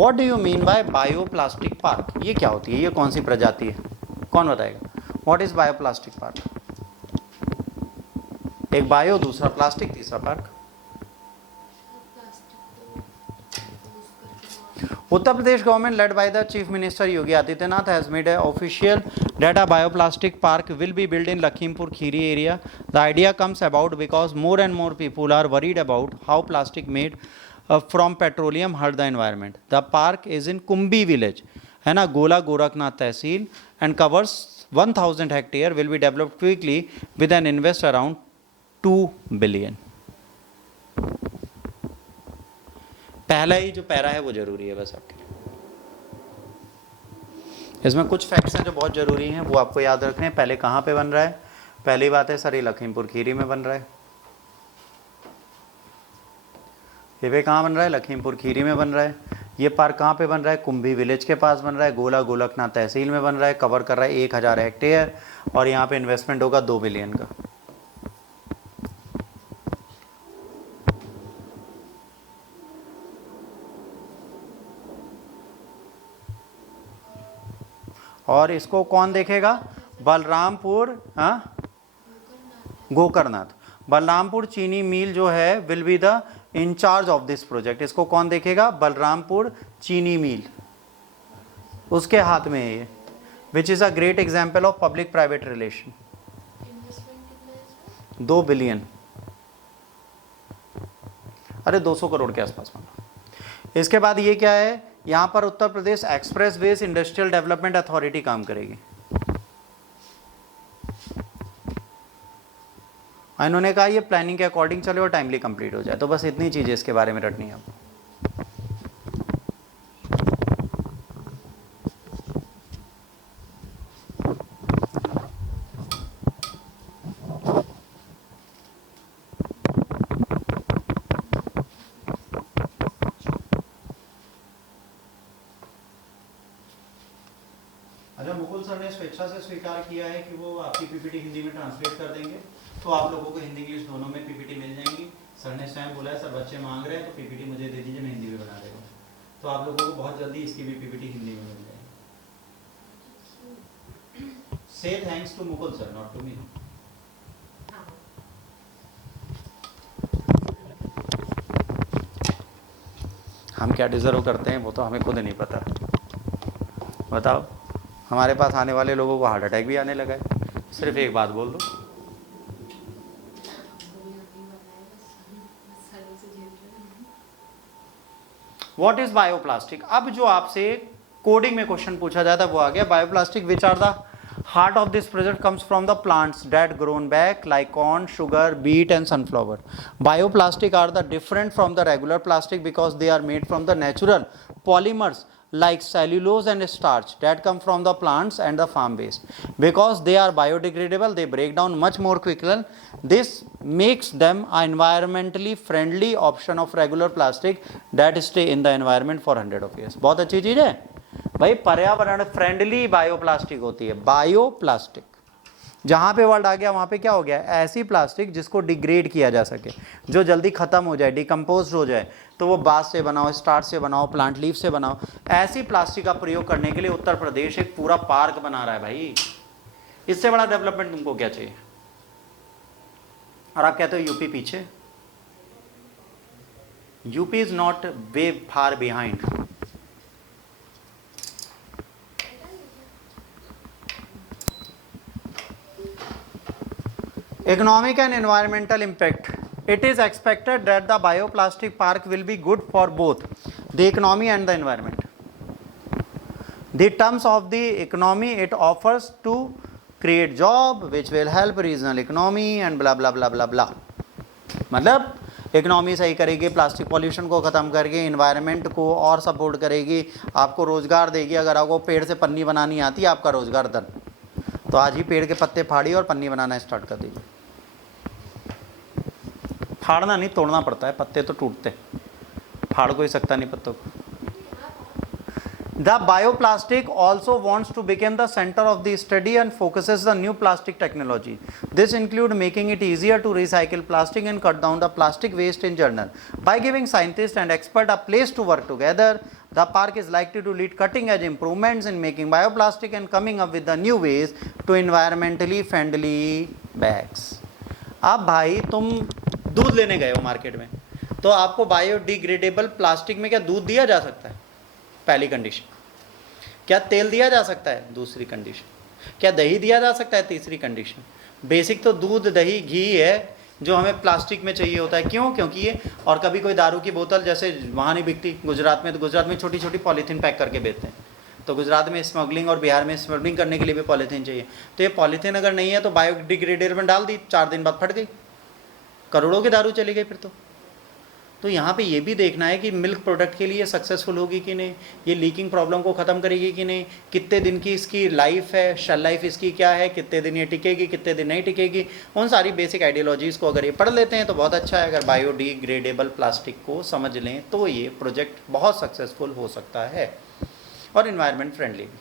What do you mean by bioplastic park? ये क्या होती है, ये कौन सी प्रजाति है, कौन बताएगा? What is bioplastic park? एक बायो, दूसरा प्लास्टिक, तीसरा park. Uttar Pradesh government led by the Chief Minister Yogi Adityanath has made an official that a bioplastic park will be built in Lakhimpur Kheri area. The idea comes about because more and more people are worried about how plastic made from petroleum hurt the environment. The park is in Kumbi village, है ना, गोला गोरखनाथ तहसील, and covers 1000 hectare, will be developed quickly with an invest around 2 billion. पहला ही जो para है वो जरूरी है बस आपके लिए। इसमें कुछ फैक्ट्स हैं जो बहुत जरूरी हैं, वो आपको याद रखने हैं। पहले कहाँ पे बन रहा है? पहली बात है सर, ये लखीमपुर खीरी में बन रहा है। ये पे कहाँ बन रहा है? लखीमपुर खीरी में बन रहा है। ये पार्क कहाँ पे बन रहा है? कुंभी विलेज के पास बन रहा है, गोला गोलकनाथ तहसील में बन रहा है, कवर कर रहा है 1000 हेक्टेयर, और यहाँ पे इन्वेस्टमेंट होगा 2 बिलियन का। और इसको कौन देखेगा? बलरामपुर, गोकर्णनाथ, बलरामपुर चीनी मिल जो है will be the incharge of this project. इसको कौन देखेगा? बलरामपुर चीनी मिल, उसके हाथ में है ये, which is a great example of public private relation. 2 billion, अरे 200 करोड़ के आसपास बना। इसके बाद ये क्या है? यहाँ पर Uttar Pradesh expressways industrial development authority काम करेगी। इन्होंने कहा ये प्लानिंग के अकॉर्डिंग चले और टाइमली कंप्लीट हो जाए। तो बस इतनी चीजें इसके बारे में रटनी है आपको। अच्छा, मुकुल सर ने स्वेच्छा से स्वीकार किया है कि वो आपकी पीपीटी हिंदी में ट्रांसलेट कर देंगे, तो आप लोगों को हिंदी इंग्लिश दोनों में पीपीटी मिल जाएंगी। सर ने स्वयं बोला है सर बच्चे मांग रहे हैं तो पीपीटी मुझे दे दीजिए, मैं हिंदी में बना देगा। तो आप लोगों को बहुत जल्दी इसकी भी पीपीटी हिंदी में मिल जाएगी। से thanks to Mukul sir, not to me. हम क्या डिजर्व करते हैं वो तो हमें खुद नहीं पता। बताओ, हमारे पास आने वाले लोगों को हार्ट अटैक भी आने लगा है, सिर्फ एक बात बोल दो। What is bioplastic? अब जो आपसे कोडिंग में क्वेश्चन पूछा जाता है वो आ गया। Bioplastic which are the heart of this project comes from the plants that grown back like corn, sugar, beet and sunflower. Bioplastic are the different from the regular plastic because they are made from the natural polymers like cellulose and starch that come from the plants and the farm waste. Because they are biodegradable, they break down much more quickly. This makes them an environmentally friendly option of regular plastic that stay in the environment for 100 of years. बहुत अच्छी चीज है भाई, पर्यावरण friendly bioplastic होती है। Bioplastic जहां पे वर्ड आ गया वहां पे क्या हो गया? ऐसी प्लास्टिक जिसको डिग्रेड किया जा सके, जो जल्दी खत्म हो जाए, डिकम्पोज हो जाए, तो वो बांस से बनाओ, स्टार्च से बनाओ, प्लांट लीफ से बनाओ। ऐसी प्लास्टिक का प्रयोग करने के लिए उत्तर प्रदेश एक पूरा पार्क बना रहा है भाई। इससे बड़ा डेवलपमेंट तुमको क्या चाहिए? और आप कहते हो यूपी पीछे। UP is not way far behind. Economic and environmental impact. It is expected that the bioplastic park will be good for both the economy and the environment. The terms of the economy, it offers to create job which will help regional economy and blah blah blah blah blah. मतलब economy सही करेगी, plastic pollution को ख़त्म करके environment को और support करेगी, आपको रोज़गार देगी। अगर आपको पेड़ से पन्नी बनानी आती है, आपका रोज़गार दन, तो आज ही पेड़ के पत्ते फाड़िए और पन्नी बनाना स्टार्ट कर दीजिए। फाड़ना नहीं, तोड़ना पड़ता है, पत्ते तो टूटते, फाड़ कोई सकता नहीं पत्तों को। The bioplastic also wants to become the center of the study and focuses the new plastic technology. This include making it easier to recycle plastic and cut down the plastic waste in general. By giving scientists and experts a place to work together, The park is likely to lead cutting-edge improvements in making bioplastic and coming up with the new ways to environmentally friendly bags. अब भाई तुम दूध लेने गए हो market में, तो आपको बायोडिग्रेडेबल प्लास्टिक में क्या दूध दिया जा सकता है? पहली कंडीशन। क्या तेल दिया जा सकता है? दूसरी कंडीशन। क्या दही दिया जा सकता है? तीसरी कंडीशन। बेसिक तो दूध, दही, घी है जो हमें प्लास्टिक में चाहिए होता है। क्यों? क्योंकि ये, और कभी कोई दारू की बोतल जैसे वहाँ नहीं बिकती गुजरात में, तो गुजरात में छोटी छोटी पॉलीथीन पैक करके बेचते हैं, तो गुजरात में स्मगलिंग और बिहार में स्मगलिंग करने के लिए भी पॉलीथीन चाहिए। तो ये पॉलीथीन अगर नहीं है तो बायोडिग्रेडेबल में डाल दी, 4 दिन बाद फट गई, करोड़ों की दारू चली गई फिर तो यहाँ पे ये भी देखना है कि मिल्क प्रोडक्ट के लिए सक्सेसफुल होगी कि नहीं, ये लीकिंग प्रॉब्लम को ख़त्म करेगी कि नहीं, कितने दिन की इसकी लाइफ है, शेल लाइफ इसकी क्या है, कितने दिन ये टिकेगी, कितने दिन नहीं टिकेगी। उन सारी बेसिक आइडियोलॉजीज़ को अगर ये पढ़ लेते हैं तो बहुत अच्छा है। अगर बायोडिग्रेडेबल प्लास्टिक को समझ लें तो ये प्रोजेक्ट बहुत सक्सेसफुल हो सकता है और इन्वायरमेंट फ्रेंडली भी।